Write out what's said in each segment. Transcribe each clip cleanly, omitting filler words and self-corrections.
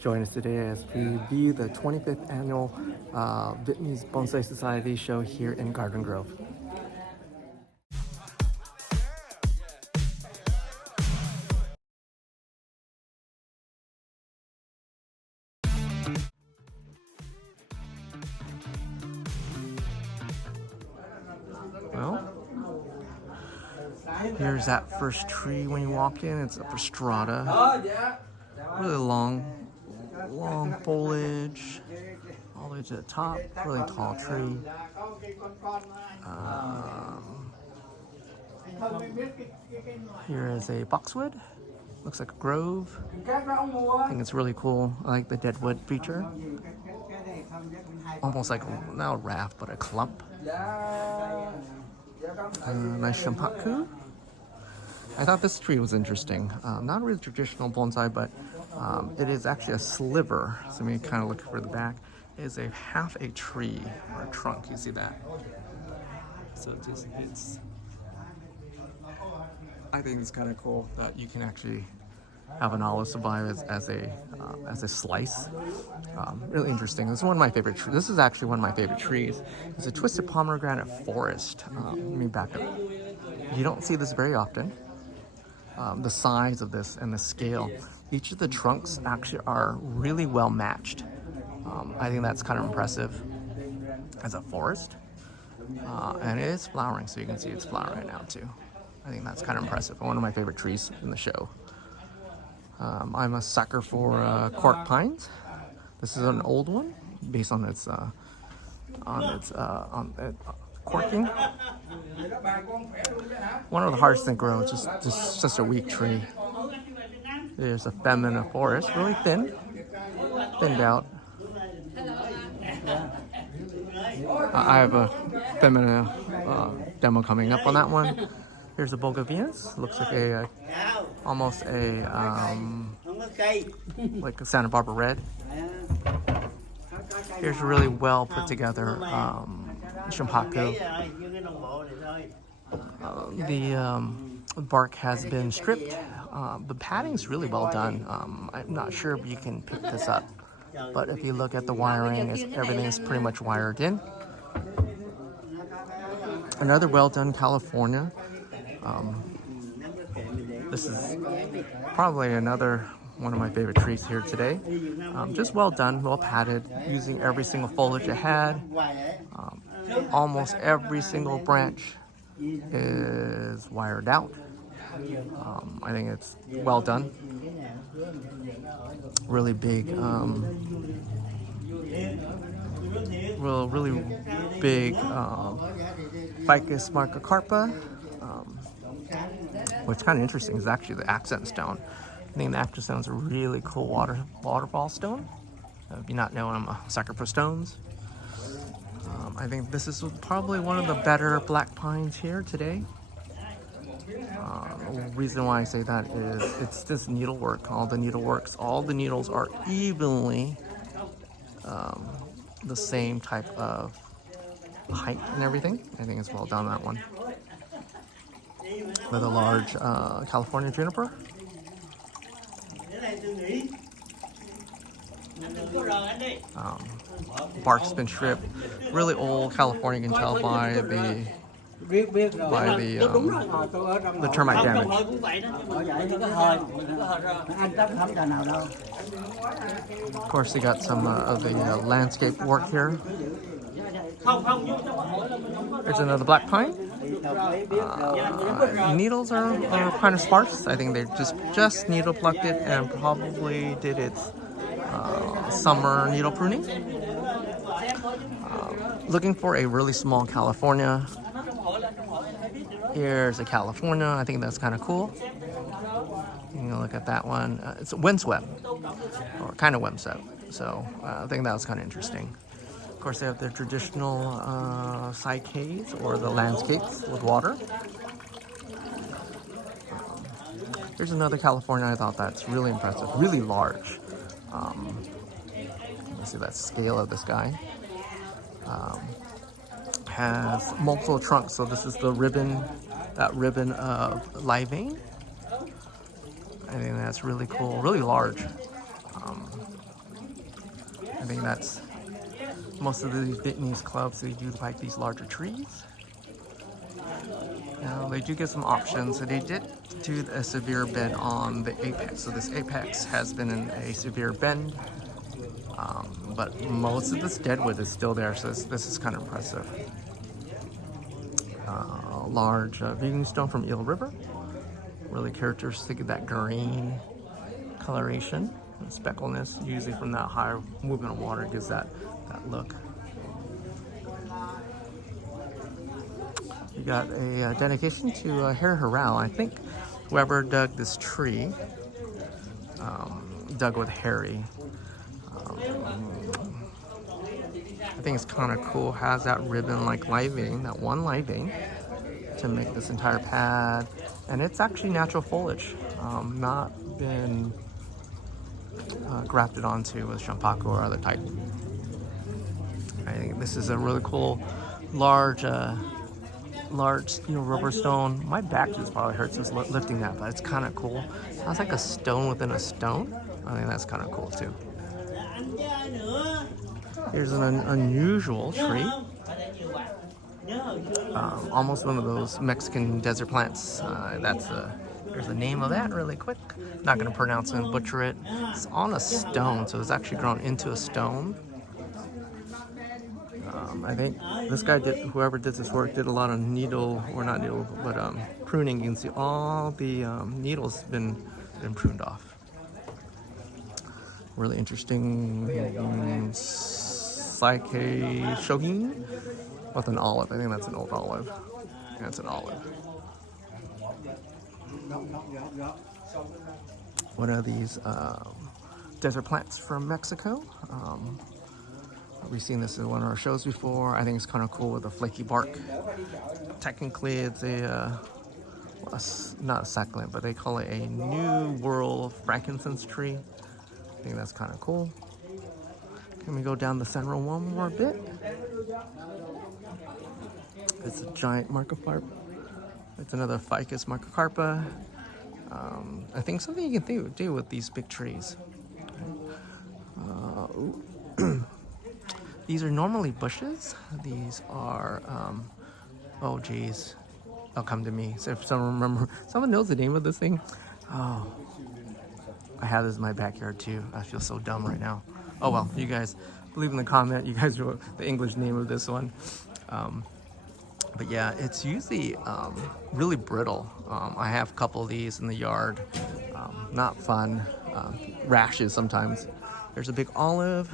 Join us today as we view the 25th annual Vietnamese Bonsai Society show here in Garden Grove. Well, here's that first tree when you walk in. It's a prostrata. Really long foliage all the way to the top. Really tall tree. Here is a boxwood. Looks like a grove. I think it's really cool. I like the deadwood feature. Almost like not a raft, but a clump. Nice shaku. I thought this tree was interesting. Not really traditional bonsai, but it is actually a sliver. So when you kind of look for the back, it is a half a tree or a trunk. You see that? So it's. I think it's kind of cool that you can actually have an olive survive as a slice. Really interesting. This is one of my favorite trees. This is actually one of my favorite trees. It's a twisted pomegranate forest. Let me back up. You don't see this very often. The size of this and the scale. Each of the trunks actually are really well matched. I think that's kind of impressive as a forest. And it is flowering, so you can see it's flowering right now too. I think that's kind of impressive. One of my favorite trees in the show. I'm a sucker for cork pines. This is an old one, based on its corking. One of the hardest to grow. Just a weak tree. There's a feminine forest, really thinned out. I have a feminine demo coming up on that one. Here's a Bougainvilleas. Looks like almost like a Santa Barbara red. Here's a really well put together shaku. The bark has been stripped. The padding's really well done. I'm not sure if you can pick this up, but if you look at the wiring, everything is pretty much wired in. Another well done California. This is probably another one of my favorite trees here today. Just well done, well padded, using every single foliage it had. Almost every single branch is wired out. I think it's well done. Really big, really big Ficus marcacarpa. What's kind of interesting is actually the accent stone. I think the accent stone is a really cool waterfall stone. If you not know, I'm a sucker for stones. I think this is probably one of the better black pines here today. The reason why I say that is it's just needlework. All the needles are evenly the same type of height and everything. I think it's well done, that one. With a large California juniper. Bark's been stripped. Really old California, you can tell by the termite damage. Of course, they got some of the landscape work here. There's another black pine. Needles are kind of sparse. I think they just needle plucked it and probably did its summer needle pruning. Looking for a really small California. Here's a California. I think that's kind of cool. You can look at that one. It's windswept, or kind of windswept. So I think that was kind of interesting. Of course, they have their traditional cycads, or the landscapes with water. Here's another California. I thought that's really impressive, really large. Let's see that scale of this guy. Has multiple trunks, so this is the ribbon, that ribbon of live vein. I think that's really cool, really large. think that's most of these Vietnamese clubs, they do like these larger trees. Now they do get some options. So they did do a severe bend on the apex. So this apex has been in a severe bend, but most of this deadwood is still there. So this is kind of impressive. Large vegan stone from Eel River. Really characteristic of that green coloration and speckleness. Usually from that higher movement of water gives that look. You got a dedication to Herr Harrell. I think whoever dug this tree dug with Harry. I think it's kind of cool. Has that ribbon like live vein, that one live vein, to make this entire pad, and it's actually natural foliage, not been grafted onto with shampaku or other type. I think this is a really cool, large rubber stone. My back just probably hurts just lifting that, but it's kind of cool. Sounds like a stone within a stone. I think that's kind of cool too. Here's an unusual tree. Almost one of those Mexican desert plants. There's the name of that really quick. Not going to pronounce it and butcher it. It's on a stone, so it's actually grown into a stone. I think this guy whoever did this work did a lot of pruning. You can see all the needles been pruned off. Really interesting Psyche Shogin with an olive. I think that's an old olive. Yeah, it's an olive. One of these desert plants from Mexico. We've seen this in one of our shows before. I think it's kind of cool with the flaky bark. Technically, it's not a succulent, but they call it a New World frankincense tree. I think that's kind of cool. Can we go down the center one more bit? It's a giant Marcocarp. It's another Ficus Marcocarpa. I think something you can do with these big trees. These are normally bushes. These are, oh geez, they'll come to me. So if someone knows the name of this thing. Oh, I have this in my backyard too. I feel so dumb right now. Oh well, you guys, leave in the comment, you guys know the English name of this one. But yeah, it's usually really brittle. I have a couple of these in the yard. Not fun. Rashes sometimes. There's a big olive.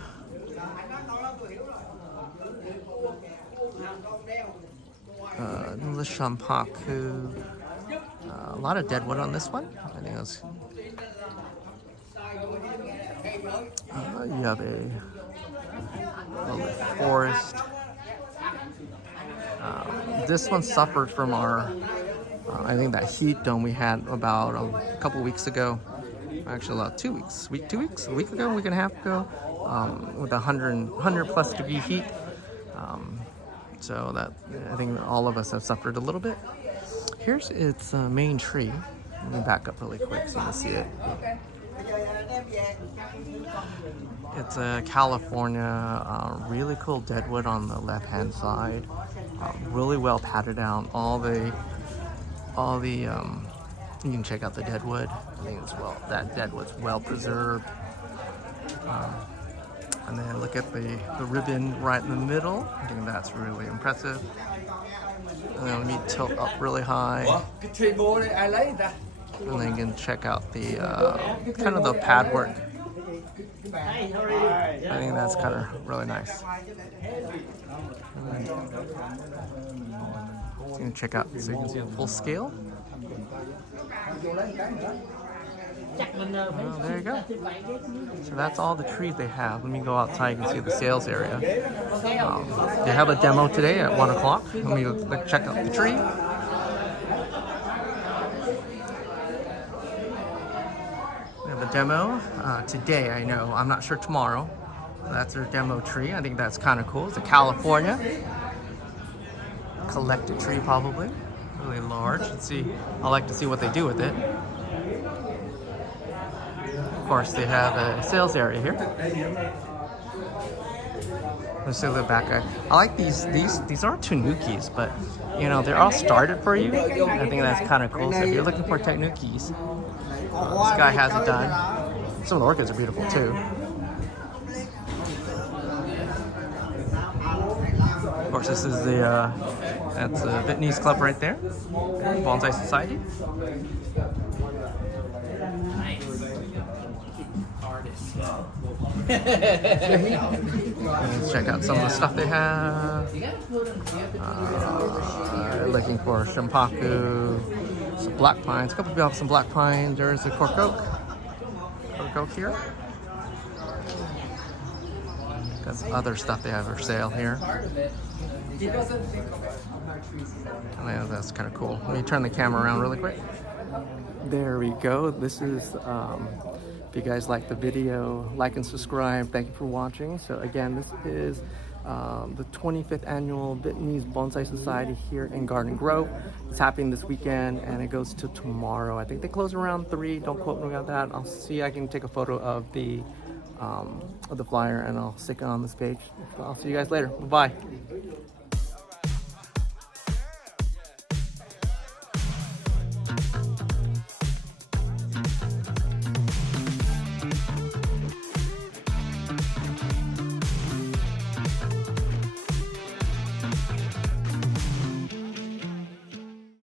The shampaku. A lot of deadwood on this one. I think that's. You have a forest. This one suffered from our, I think that heat dome we had about a couple weeks ago. Actually, about 2 weeks. A week ago, a week and a half ago, with 100 plus degree heat. So that I think all of us have suffered a little bit. Here's its main tree. Let me back up really quick so you can see it. It's a California, really cool deadwood on the left-hand side. Really well padded down. All the you can check out the deadwood. I think that deadwood's well preserved. And then look at the ribbon right in the middle. I think that's really impressive. And then let me tilt up really high. And then you can check out the kind of the pad work. I think that's kind of really nice. So you can check out, so you can see the full scale. Oh, there you go. So that's all the trees they have. Let me go outside and see the sales area. They have a demo today at 1 o'clock. Let me check out the tree. We have a demo today, I know. I'm not sure tomorrow. That's their demo tree. I think that's kind of cool. It's a California collected tree, probably. Really large. Let's see. I like to see what they do with it. Of course, they have a sales area here. Let's see the back guy. I like these. These aren't Tanukis, but you know they're all started for you. I think that's kind of cool. So if you're looking for Tanukis, this guy has it done. Some of the orchids are beautiful too. Of course, this is the that's the Vietnamese club right there, Bonsai Society. Let's check out some of the stuff they have. Looking for Shimpaku, some black pines. A couple people have some black pines. There's a cork oak. Cork oak here. Got some other stuff they have for sale here. Oh, that's kind of cool. Let me turn the camera around really quick. There we go. This is, if you guys like the video, like and subscribe. Thank you for watching. So again, this is the 25th annual Vietnamese Bonsai Society here in Garden Grove. It's happening this weekend and it goes till tomorrow. I think they close around 3. Don't quote me on that. I'll see. I can take a photo of the flyer and I'll stick it on this page. I'll see you guys later. Bye-bye.